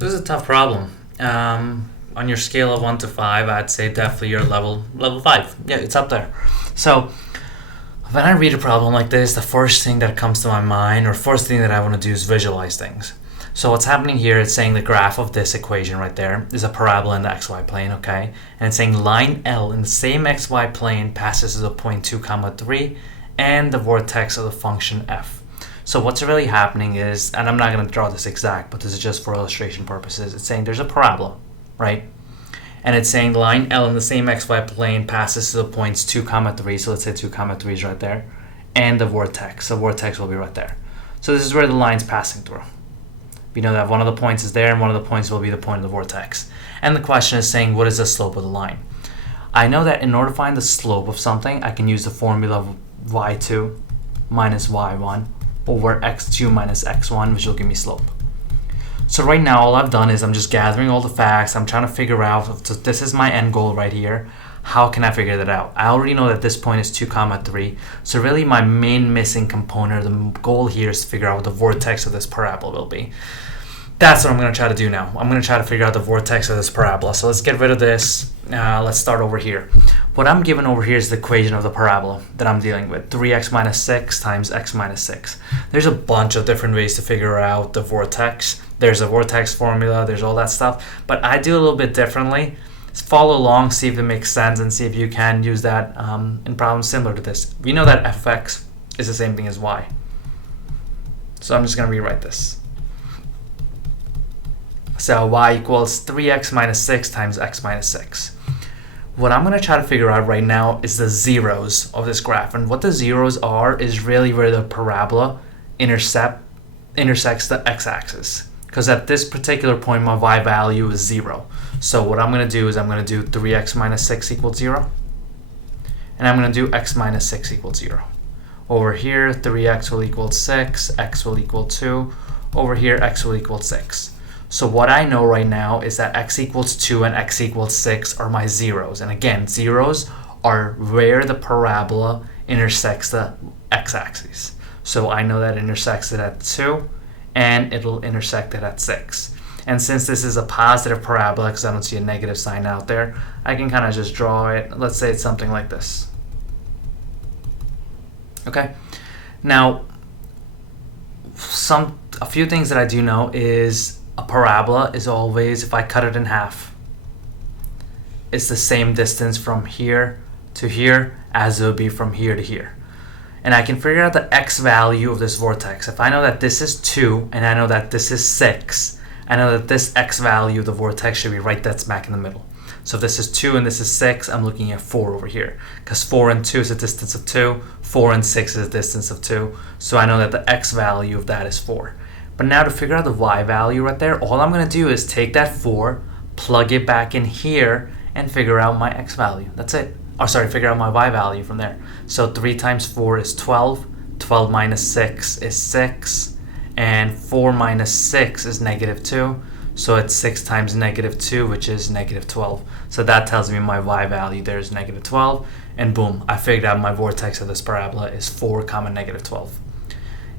This is a tough problem. On your scale of 1 to 5, I'd say definitely you're level 5. Yeah, it's up there. So when I read a problem like this, the first thing that comes to my mind, or first thing that I want to do, is visualize things. So what's happening here is saying the graph of this equation right there is a parabola in the xy plane, okay? And it's saying line L in the same xy plane passes to the point 2 comma 3 and the vertex of the function f. So what's really happening is, and I'm not going to draw this exact, but this is just for illustration purposes, it's saying there's a parabola, right? And it's saying line L in the same xy plane passes to the points 2 comma 3, so let's say 2 comma 3 is right there, and the vertex. The vertex will be right there. So this is where the line's passing through. We know that one of the points is there and one of the points will be the point of the vortex. And the question is saying, what is the slope of the line? I know that in order to find the slope of something, I can use the formula of y2 minus y1 over x2 minus x1, which will give me slope. So right now, all I've done is I'm just gathering all the facts. I'm trying to figure out, so this is my end goal right here. How can I figure that out? I already know that this point is 2 comma 3. So really my main missing component, the goal here, is to figure out what the vortex of this parabola will be. That's what I'm going to try to do now. I'm going to try to figure out the vortex of this parabola. So let's get rid of this. Let's start over here. What I'm given over here is the equation of the parabola that I'm dealing with. 3x minus 6 times x minus 6. There's a bunch of different ways to figure out the vortex. There's a vortex formula. There's all that stuff. But I do a little bit differently. Follow along, see if it makes sense, and see if you can use that in problems similar to this. We know that f of x is the same thing as y. So I'm just going to rewrite this. So y equals 3x minus 6 times x minus 6. What I'm going to try to figure out right now is the zeros of this graph. And what the zeros are is really where the parabola intersects the x-axis. Because at this particular point, my y value is 0. So what I'm going to do is I'm going to do 3x minus 6 equals 0. And I'm going to do x minus 6 equals 0. Over here, 3x will equal 6, x will equal 2. Over here, x will equal 6. So what I know right now is that x equals 2 and x equals 6 are my zeros. And again, zeros are where the parabola intersects the x-axis. So I know that it intersects it at 2. And it'll intersect it at 6. And since this is a positive parabola, because I don't see a negative sign out there, I can kind of just draw it. Let's say it's something like this. Okay. Now, a few things that I do know is a parabola is always, if I cut it in half, it's the same distance from here to here as it would be from here to here. And I can figure out the x value of this vortex. If I know that this is 2 and I know that this is 6, I know that this x value of the vortex should be right dead smack in the middle. So if this is 2 and this is 6, I'm looking at 4 over here. Because 4 and 2 is a distance of 2, 4 and 6 is a distance of 2. So I know that the x value of that is 4. But now to figure out the y value right there, all I'm going to do is take that 4, plug it back in here, and figure out my x value. That's it. Figure out my y value from there. So 3 times 4 is 12. 12 minus 6 is 6. And 4 minus 6 is negative 2. So it's 6 times negative 2, which is negative 12. So that tells me my y value there is negative 12. And boom, I figured out my vortex of this parabola is 4 comma negative 12.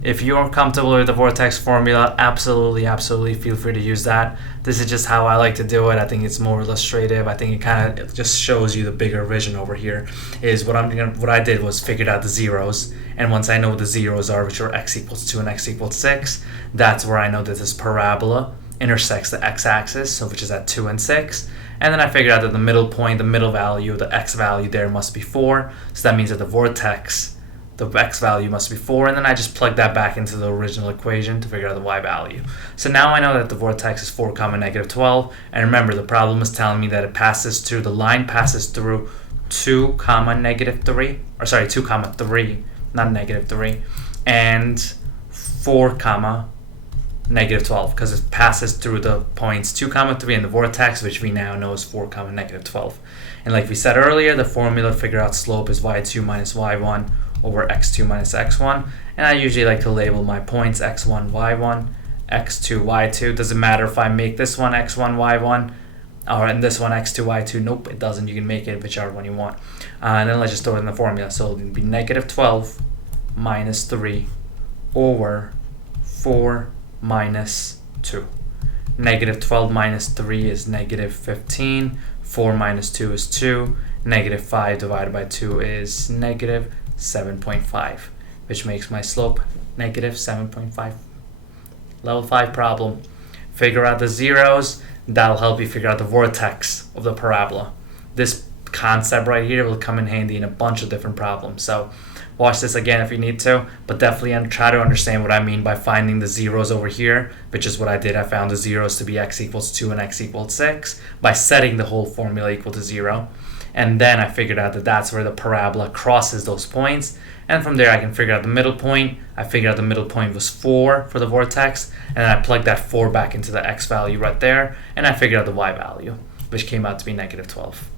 If you're comfortable with the vortex formula, absolutely feel free to use that. This is just how I like to do it. I think it's more illustrative. I think it just shows you the bigger vision over here. Is what I did was figured out the zeros, and once I know what the zeros are, which are x equals 2 and x equals 6, that's where I know that this parabola intersects the x-axis, so which is at 2 and 6. And then I figured out that the middle point, the middle value, the x value there must be 4. So that means that the vortex, the x value must be 4, and then I just plug that back into the original equation to figure out the y value. So now I know that the vortex is 4 comma negative 12, and remember the problem is telling me that the line passes through 2 comma negative 3, 2 comma 3, not negative 3, and 4 comma negative 12, because it passes through the points 2 comma 3 and the vortex, which we now know is 4 comma negative 12. And like we said earlier, the formula to figure out slope is y2 minus y1 over x2 minus x1, and I usually like to label my points x1, y1, x2, y2. Doesn't matter if I make this one x1, y1, and this one x2, y2. Nope, it doesn't. You can make it whichever one you want. And then let's just throw it in the formula. So it'll be negative 12 minus 3 over 4 minus 2. Negative 12 minus 3 is negative 15. 4 minus 2 is 2. Negative 5 divided by 2 is negative 7.5, which makes my slope negative 7.5. Level 5 problem. Figure out the zeros. That'll help you figure out the vortex of the parabola. This concept right here will come in handy in a bunch of different problems. So watch this again if you need to, but definitely try to understand what I mean by finding the zeros over here, which is what I did. I found the zeros to be x equals 2 and x equals 6 by setting the whole formula equal to 0. And then I figured out that that's where the parabola crosses those points. And from there I can figure out the middle point. I figured out the middle point was 4 for the vortex, and then I plugged that 4 back into the x value right there, and I figured out the y value, which came out to be negative 12.